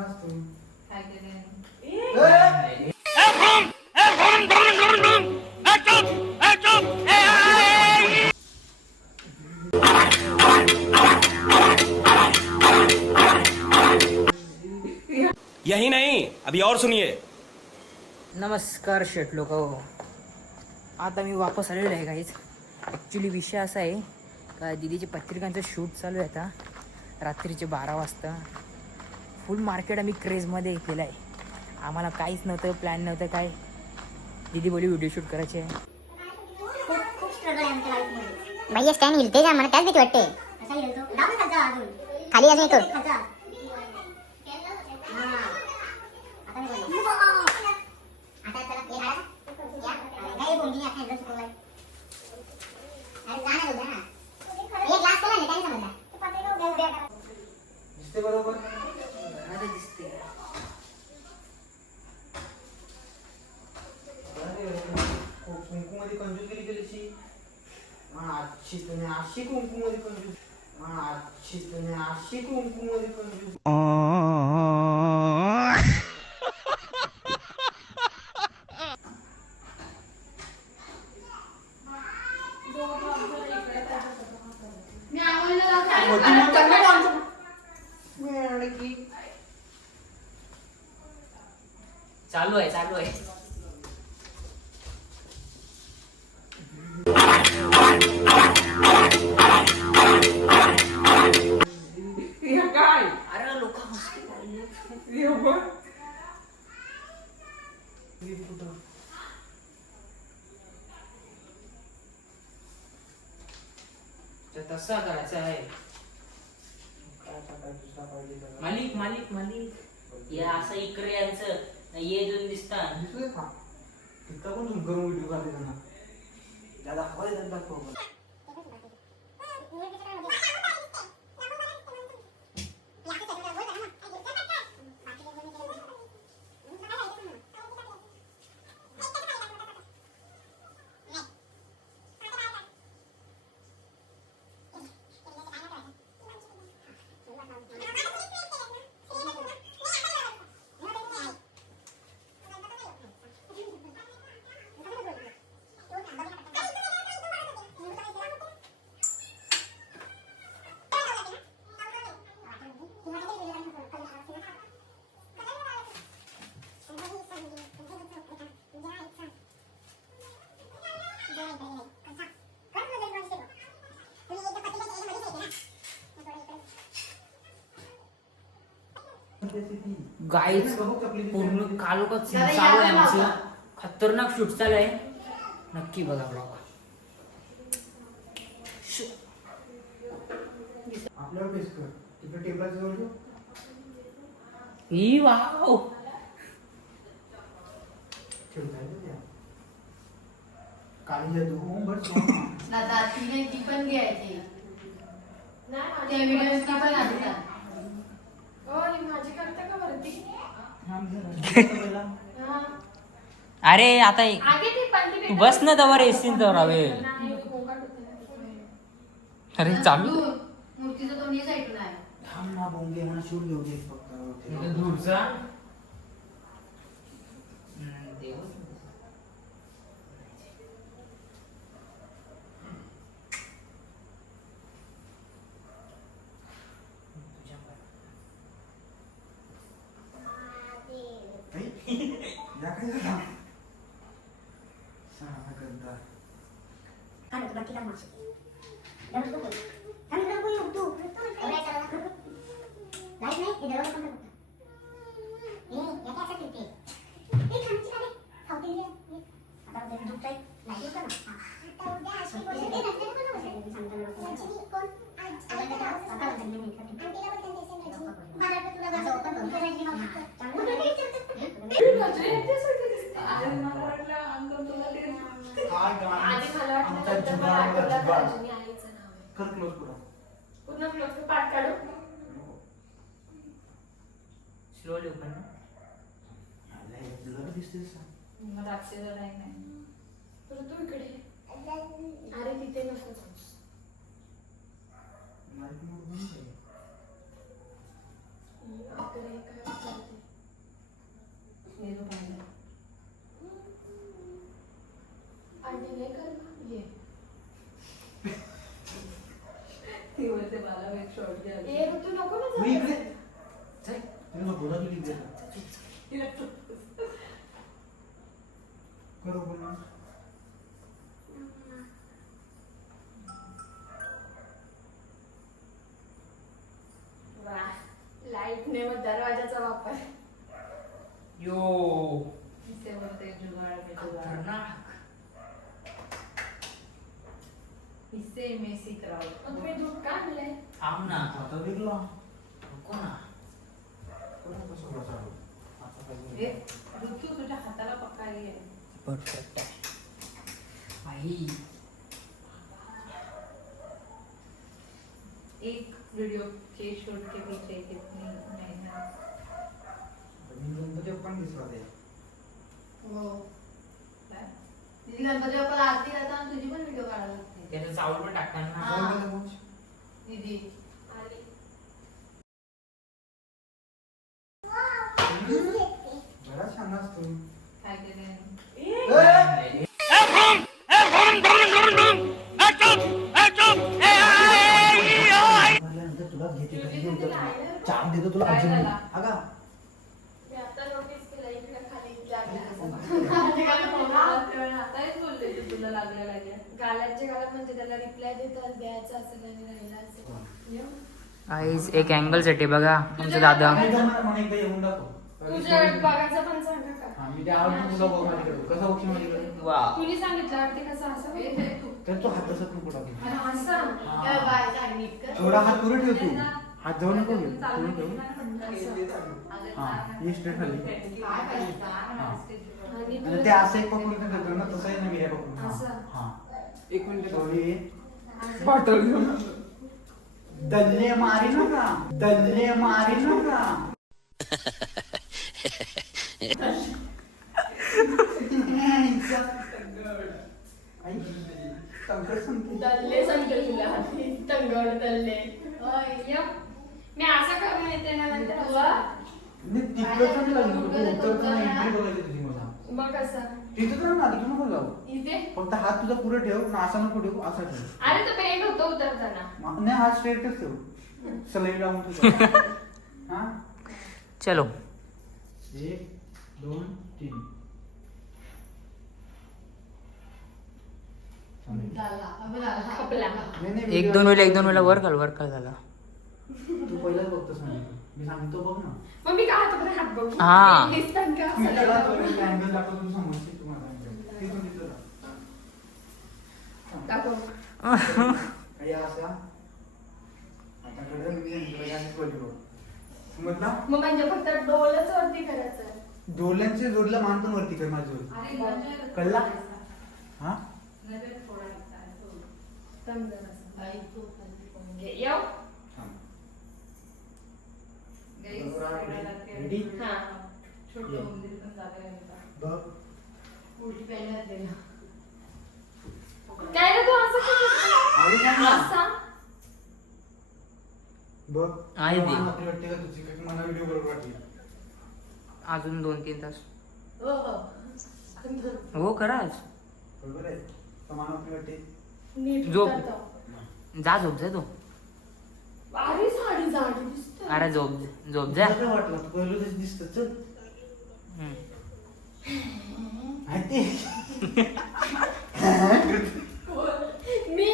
काय केलं यही नहीं अभी और सुनिए। नमस्कार शेट लोक, आता मी वापस आलेलो आहे काहीच. ॲक्च्युली विषय असा आहे का दिदीचे पत्रिकांचं शूट चालू आहे आता रात्रीचे 12 वाजता. फुल मार्केट आम्ही क्रेजमध्ये केलं आहे. आम्हाला काहीच नव्हतं, प्लॅन नव्हतं काय. दीदी बोली व्हिडिओ शूट करायचे आहे. खूप स्ट्रगल आहे आमच्या लाईफमध्ये. भैया स्टँड हिलते जा, मला त्याच भीती वाटते. कसा हिलतो? डाऊन खाजा अजून. खाली अजून येतो. खाजा. हां. आता मी बोललो. आता चला ये आला. या. नाही बोंडी आता हँडल शिकवलाय. अरे जा ना उद्या. एक ग्लास केला नाही काय समजला. ते पत्रिका उद्या करा. दिसते बरोबर. आता दिसते. कुंकुमध्ये कंजूस केली गेलीची. आजची तुम्ही अशी कुंकुमध्ये कंजूस. आजची तुम्ही अशी कुंकुमध्ये कंजूस. चालू आहे चालू आहे. काय अरे लोक तसा करायचा आहे. मालिक मालिक मालिक या असं इकडे यांचं ये दोन दिसतात. दिसतोय का? तिथं पण झुम करून व्हिडिओ काढले त्यांना. त्याला दाखवायला त्यांना दाखव. गाईज पूर्ण कालोखात चालू आहे आमचं. खतरनाक शूट चालू आहे. नक्की बघा ब्लॉग. आपल्यावर बेस कर. तिकडे टेबलाच्या जवळ ठेव. ही वाव ठेवता येतं त्या. काळी जादू बट दादा तिने ती पण घ्यायची. त्या व्हिडिओ ती पण आणतात. माझी करता का वरती? अरे आता आगे ती पण तू बस ना तवर येशील तर हवे. अरे चालू मूर्तीचं दोन्ही साईडला आहे. थांब ना बोंगे मला शूट घेऊ दे फक्त. दूरचा या काय झालं? सारा गंदा. काय होतं बाकी काय मागचं? दरवाजा बंद कर. थांब इकडं कोणी होतो. एवढ्या चला. लाईट नाही ते दरवाजा बंद कर. या काय असं करते? ते खांची काय? खावते रे. आता उद्या दूध काय? लाईट कर ना. आता उद्या अशी गोष्ट ते नसते कोण बसायचं सांगता नको. कोण? आज आता बदलले नाही का? आंटीला बदलले असेल माझी. मला तर तुला बस ओपन करून करायची नव्हती. चांगलं नाही विचारत. आमचा जुगाड कर क्लोज करा. पूर्ण क्लोज पाठ काढू. Slowly open. तुला दिसतेस मला अक्षर नाही. तर तू इकडे. अरे तिथे नको जाऊस. माहिती मोड बंद आहे. इकडे काय ए तू नको ना मी जाऊ. इकडे चल तुला बोला की किती करू बोल वा, लाईटने व दरवाजाचा वापर. यो इसे बोलते जुगाड़ में जुगाड़. खतरनाक. इससे मैं सीख रहा हूँ. मग तुम्ही दूध का आणलंय? थांब ना. आता बिरला नको ना. कोणा कसं चालू आता हे काय ऋतू तुझ्या हाताला पकडली आहे. परफेक्ट आहे. आई एक वीडियो के शूट के पीछे कितनी मेहनत. मी गणपती पण दिसला ते हो. है? दीदी गणपती बाप्पाला आरती करता आणि तुझी पण व्हिडिओ काढायला लागते. त्याचं चावल पण टाकणार ना. हा. दीदी आली. बरा छान असतो काय केलं? तुला घेते तुझी तुझी लाईन. चाप देतो तुला काय अजून झालं? अगा मी आता नोटीस केलं इकडे खाली लागला. आताच बोलले तू तुला लागल्या लागल्या. गालांच्या गाला म्हणजे त्याला रिप्लाय देतात द्यायचं असेल आणि राहिला असेल. येऊ? आईज एक अँगल साठी बघा तुमचं दादा. मला एकदा येऊन दाखव तुझ्या बघायचं पण सांगा का? हा, मी ते आवडून तुला बघ माझ्याकडे कसं बघशील माझ्याकडे वा कुणी सांगितलं आरती कसं असं हे बघ. तू तर तो हात तसं नको टाकेल आणि असं त्या बायचा नीट कर. थोडा हात पुढे ठेव तू हात जवळ नको घेऊ चालू पुढे ठेव हा ये स्ट्रेट खाली काय करायचं? आणि आणि तू- ते असं एक पकडून ठेवतो ना तसं आहे ना मी पकडून असं. हा एक मिनिट थोडी बाटल घेऊन दल्ले मारी नका दल्ले मारी नका आई, संकट संपलं. दल्ले सांगते तुला. तंगड दल्ले. होय, ये. मी असं करून येते ना नंतर असं. नाही, तिकडचं नाही लागलं. तू उतरताना entry बघायची तुझी मला. मग कसं? तिथं तर ना तिथं नको जाऊ इथे फक्त हात तुझा पुढे ठेव ना असा नको ठेवू असा ठेव अरे तो बेंड होतो उतरताना. नाही हात स्ट्रेटच ठेव सलाई लावून तुझा हा चलो 1 2 3 खपला. एक दोन वेळेला वर घाल झाला. तू पहिलाच बघतोस म्हणजे मी सांगतो बघ ना मग मी काय हात हात बघू? हा. बेंड दिसतात का? मी त्याला अँगल दाखवतो तू समजशील तुम्हाला तिथून तिथं दाखव. काही असा आता कडे मी सांगितलं या बोललो समजला मग म्हणजे फक्त डोलच वरती करायचं. डोळ्यांचे जोडला मान पण वरती कर माझ्यावर अरे नजर कळला? हा नजर थोडा दिसतो. थांब जरासं. बाई, तू खाली घे. येऊ? गाईस रेडी हा. छोटं मंदिर पण जागा आहे. बघ उलटी पॅन्ट घातलेलं. काय रे तू असं का करतोय? आवडी ना असा? बघ आहे ती. मान आपली वाटते का तुझी काय मला व्हिडिओ बरोबर वाटली अजून 2-3 तास. हो, हो. हो खराच. बरोबर आहे तर मान आपली वाटते नीट झोप. उतरतो. जा झोप जा तू. अरे साडी जाडी दिसते. अरे झोप जा. काय वाटलं तू पहिलं तसं दिसतं चल हम्म. आहे ते मी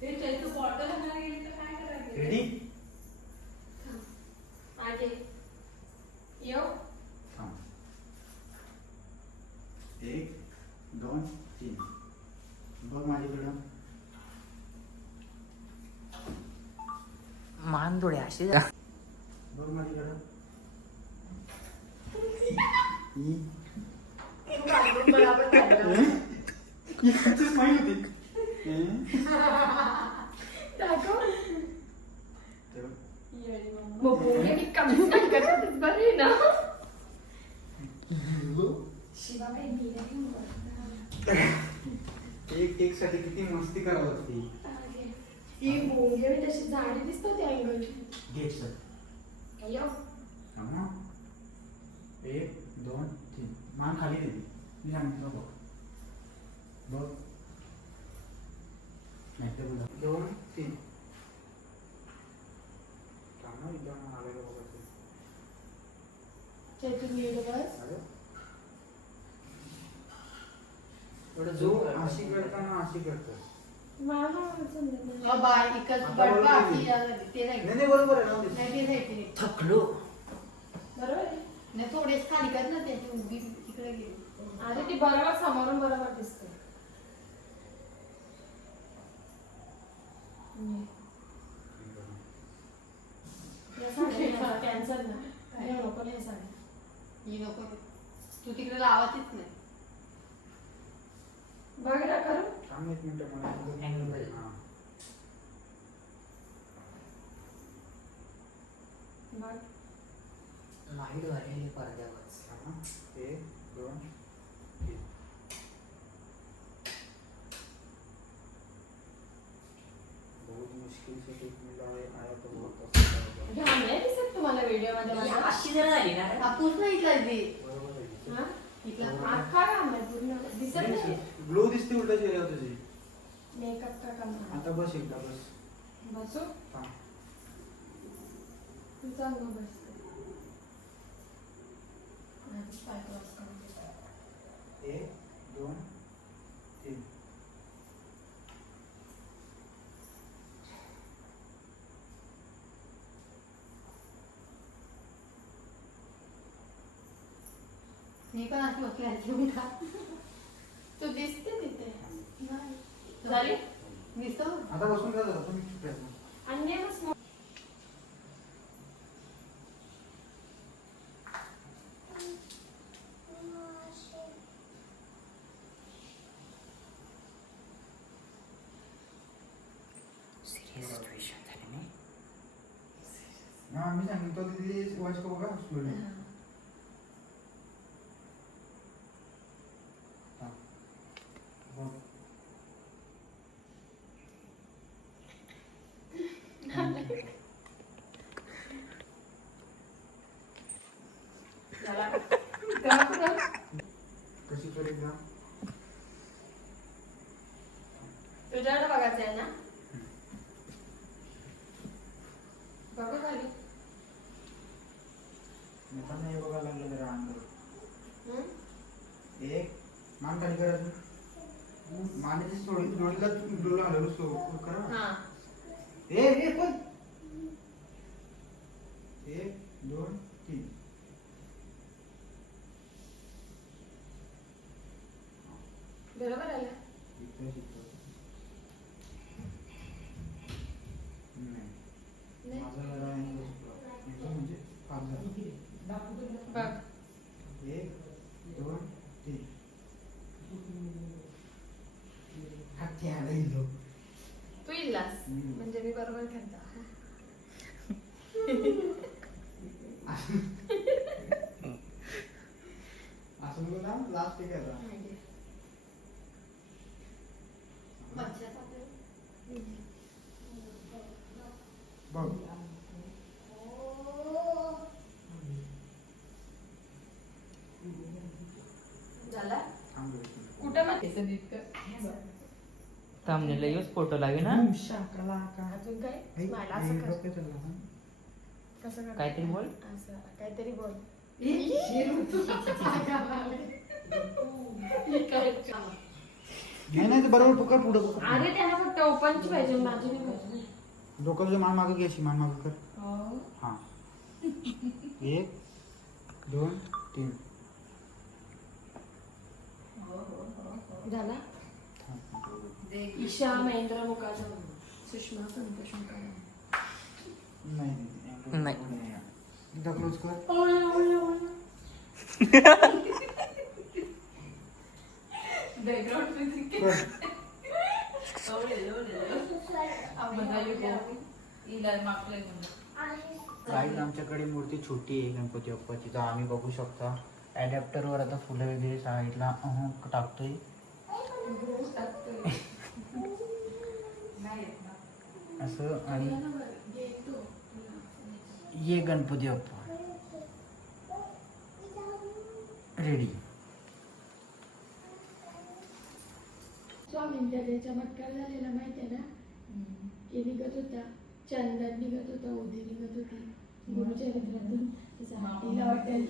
हे चैतू बॉटल आणायला गेली तर काय करायचं? रेडी आगे येऊ. थांब 1 2 3 बघ माझ्याकडं मान थोडे असे बघ माझ्याकडं ही तू घालून मला पण घाललं. इकडचीच माहिती होती दाखव. तेव्हा मग बोलले मी कमी सांगतच बरं आहे ना. शिवा काही मी नाही बोलत. एक एक साठी किती मस्ती करावं लागते ही बोंगे मी तशी जाडी दिसतो त्या अँगल. घे सर येऊ. थांब ना 1 2 3 मान खाली दे मी सांगितलं बघ बघ नाही ते बोला 2 3 ते तू नीट बस. जो अशी करताना अशी करतात. मला समजत नाही. बाय इकडं बडबड अशी यायला ते नाही. नाही बरोबर आहे ना ते. नाही ते नाही ते. थकलो. बरोबर आहे. नाही थोडेच खाली कर ना त्याची उभी तिकडे गेली. अरे ती बरोबर समोरून बरोबर दिसते. कॅन्सर ना नको नाही साडी ही नको तू तिकडे लावायचीच नाही. बघ ना करू. थांब एक मिनिट मला Angle. हां. बघ. लाईट वाढलेली पडद्यावर. हां. 1 2 3. बहुत मुश्किल से टेक मिला है आया तो बहुत पसंद आया. घाम नाही दिसत तुम्हाला व्हिडिओ मध्ये माझ्या? अशी जरा झाली ना. कापूस नाही इथला ती. बरोबर आहे. हा? इथला अख्खा घाम आहे पूर्ण. दिसत नाही. ग्लो दिसते उलट चेहऱ्यावर तुझी. मेकअप का काम नाही. आता बस एकदा बस. बसू हां. तू चांगलं बसते. आधीच पाय क्रॉस करून देते. 1 2 3. मी पण अशी बसली आहे तुम्ही का? तू दिसते तिथे. नाही. झाली? दिसतो? आता बसून जा जरा तुम्ही प्रयत्न. आणि बस मग. सिरियस सिच्युएशन झाली नाही. हां मी सांगितलं की तिथे वॉइस को बघा स्टोरी. हां. बघ. झाला. तेव्हा कुठं? कशी कर एकदा. तुझ्याकडे बघायचं आहे ना? बघू खाली. मी पण नाही बघायला लागलं जरा अंगावर. हम्म? 1 मान खाली करा तू. मानेची थोडी जोडीला डोळा हलवू सो करा. हा. ए पण 1 2 3. बरोबर आलं. इथं शिकतो. नाही. नाही. माझा जरा angle चुकला. इथं म्हणजे 5 झालं. बघ. 1 2 3. हाती आला इलो. तू इल्लास. हम्म. म्हणजे मी बरोबर करता. असं बोला लास्ट एक आहे. मच्छर बघ. झाला? थांब. कुठं मग? थांबनेला यूज फोटो लावी ना. शाकाला का. अजून काय? हे स्माइल असं कर. डोक्यात आलं ना. कसं कर? काहीतरी बोल. असं काहीतरी बोल. नाही नाही ते बरोबर पकड पुढं पकड. अरे त्यांना फक्त ओपनची पाहिजे माझी नाही पाहिजे. डोकं तुझं मान मागं घे अशी मान मागं कर. हो. हां. 1 2 3. झाला? ईशा महेंद्र मुकादम सुषमा संतोष मुकादम. नाही नाही. एकदा क्लोज कर. Background music. कर. काही आमच्याकडे मूर्ती छोटी आहे गणपती बाप्पाची तर आम्ही बघू शकता. ॲडॅप्टरवर आता फुलं वगैरे साईडला टाकतोय. असं आणि ये गणपती बाप्पा रेडी. स्वामींच्या चमत्कार झालेला माहिती आहे ना? हे निघत होता, चंदन निघत होता, उदी निघत होती, गुरुचरित्रातून तसं हॉटेल